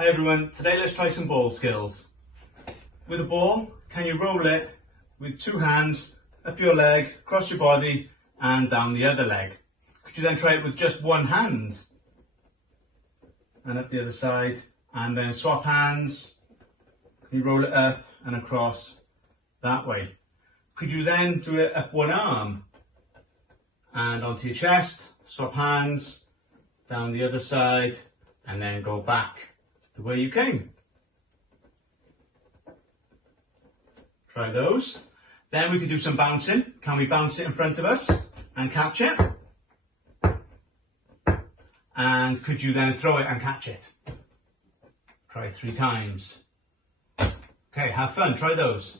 Hi everyone, today let's try some ball skills. With a ball, can you roll it with two hands, up your leg, across your body and down the other leg? Could you then try it with just one hand? And up the other side, and then swap hands. Can you roll it up and across that way? Could you then do it up one arm and onto your chest, swap hands, down the other side, and then go back the way you came. Try those. Then we could do some bouncing. Can we bounce it in front of us and catch it? And could you then throw it and catch it? Try 3 times. Okay, have fun, try those.